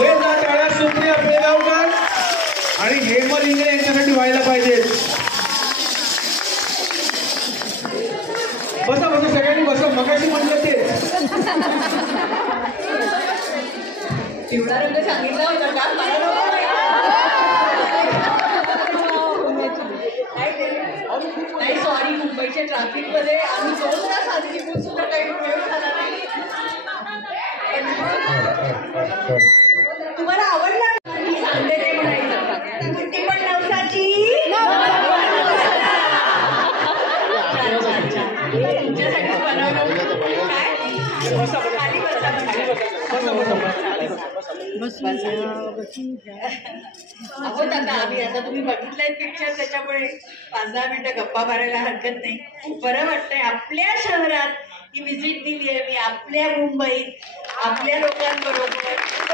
जोरदार टाळ्या सुप्रिया बेगावकर आणि हेमल इंगळे यांच्यासाठी व्हायला पाहिजे. बसा बसा सगळ्यांनी बसा. मगाशी म्हणलं ते पिवळा रंग सांगितला होता का? नाही सॉरी, मुंबईच्या ट्रॅफिक मध्ये आम्ही 2 तास आधी निघून सुद्धा काही उपयोग झाला नाही. तुम्हाला आवडला? मी सांगते ते म्हणायचं कुठे पण नवसाची तुमच्यासाठी बनवलं काय? खाली बसा अहो दादा, आम्ही आता तुम्ही बघितलंय पिक्चर, त्याच्यामुळे 5-10 मिनिटं गप्पा मारायला हरकत नाही. खूप बरं वाटतंय आपल्या शहरात ही व्हिजिट दिली आहे मी, आपल्या मुंबईत आपल्या लोकांबरोबर.